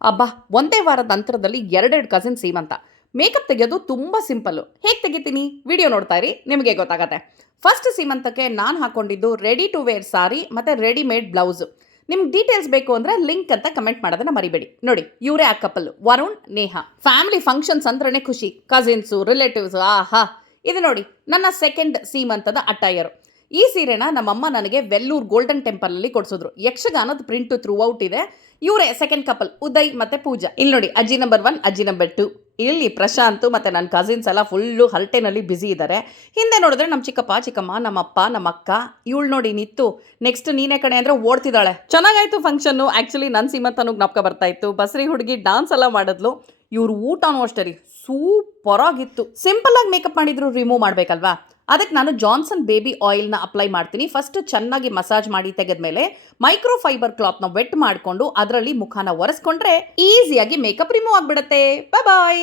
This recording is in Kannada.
ಅಬ್ಬಾ! ಒಂದೇ ವಾರದ ಅಂತರದಲ್ಲಿ ಎರಡೆರಡು ಕಸಿನ್ ಸೀಮಂತ. ಮೇಕಪ್ ತೆಗೆಯೋದು ತುಂಬ ಸಿಂಪಲ್ಲು. ಹೇಗೆ ತೆಗಿತೀನಿ? ವಿಡಿಯೋ ನೋಡ್ತಾ ಇರಿ, ನಿಮಗೆ ಗೊತ್ತಾಗತ್ತೆ. ಫಸ್ಟ್ ಸೀಮಂತಕ್ಕೆ ನಾನು ಹಾಕೊಂಡಿದ್ದು ರೆಡಿ ಟು ವೇರ್ ಸಾರಿ ಮತ್ತು ರೆಡಿಮೇಡ್ ಬ್ಲೌಸು. ನಿಮ್ಗೆ ಡೀಟೇಲ್ಸ್ ಬೇಕು ಅಂದರೆ ಲಿಂಕ್ ಅಂತ ಕಮೆಂಟ್ ಮಾಡೋದನ್ನ ಮರಿಬೇಡಿ. ನೋಡಿ, ಇವರೇ ಆ couple, Varun, Neha. Family functions ಅಂದ್ರೇ ಖುಷಿ. ಕಸಿನ್ಸು, ರಿಲೇಟಿವ್ಸು, ಆಹಾ! ಇದು ನೋಡಿ, ನನ್ನ ಸೆಕೆಂಡ್ ಸೀಮಂತದ ಅಟೈಯರು. ಈ ಸೀರೆನ ನಮ್ಮಮ್ಮ ನನಗೆ ವೆಲ್ಲೂರ್ ಗೋಲ್ಡನ್ ಟೆಂಪಲಲ್ಲಿ ಕೊಡಿಸಿದ್ರು. ಯಕ್ಷಗಾನದ ಪ್ರಿಂಟು ಥ್ರೂ ಔಟ್ ಇದೆ. ಇವರೇ ಸೆಕೆಂಡ್ ಕಪಲ್, ಉದಯ್ ಮತ್ತು ಪೂಜಾ. ಇಲ್ಲಿ ನೋಡಿ, ಅಜ್ಜಿ ನಂಬರ್ 1, ಅಜ್ಜಿ ನಂಬರ್ 2. ಇಲ್ಲಿ ಪ್ರಶಾಂತ್ ಮತ್ತು ನನ್ನ ಕಸಿನ್ಸ್ ಎಲ್ಲ ಫುಲ್ಲು ಹರಟೆನಲ್ಲಿ ಬ್ಯುಸಿ ಇದ್ದಾರೆ. ಹಿಂದೆ ನೋಡಿದ್ರೆ ನಮ್ಮ ಚಿಕ್ಕಪ್ಪ, ಚಿಕ್ಕಮ್ಮ, ನಮ್ಮಪ್ಪ, ನಮ್ಮ ಅಕ್ಕ. ಇವಳು ನೋಡಿ ನಿತ್ತು, ನೆಕ್ಸ್ಟ್ ನೀನೇ ಕಣೆ ಅಂದರೆ ಓಡ್ತಿದ್ದಾಳೆ. ಚೆನ್ನಾಗಾಯ್ತು ಫಂಕ್ಷನ್ನು. ಆ್ಯಕ್ಚುಲಿ ನನ್ನ ಸೀಮಂತನೂ ಜ್ಞಾಪಕ ಬರ್ತಾ ಇತ್ತು. ಬಸ್ರಿ ಹುಡುಗಿ ಡಾನ್ಸ್ ಎಲ್ಲ ಮಾಡಿದ್ಲು. ಇವ್ರು ಊಟನೂ ಅಷ್ಟೇ ರೀ, ಸೂಪರಾಗಿತ್ತು. ಸಿಂಪಲ್ಲಾಗಿ ಮೇಕಪ್ ಮಾಡಿದ್ರು ರಿಮೂವ್ ಮಾಡಬೇಕಲ್ವಾ? ಅದಕ್ಕೆ ನಾನು ಜಾನ್ಸನ್ ಬೇಬಿ ಆಯಿಲ್ನ ಅಪ್ಲೈ ಮಾಡ್ತೀನಿ. ಫಸ್ಟು ಚೆನ್ನಾಗಿ ಮಸಾಜ್ ಮಾಡಿ ತೆಗೆದ್ಮೇಲೆ ಮೈಕ್ರೋ ಫೈಬರ್ ಕ್ಲಾತ್ನ ವೆಟ್ ಮಾಡಿಕೊಂಡು ಅದರಲ್ಲಿ ಮುಖಾನ ಒರೆಸ್ಕೊಂಡ್ರೆ ಈಸಿಯಾಗಿ ಮೇಕಪ್ ರಿಮೂವ್ ಆಗಿಬಿಡುತ್ತೆ. ಬಾಯ್.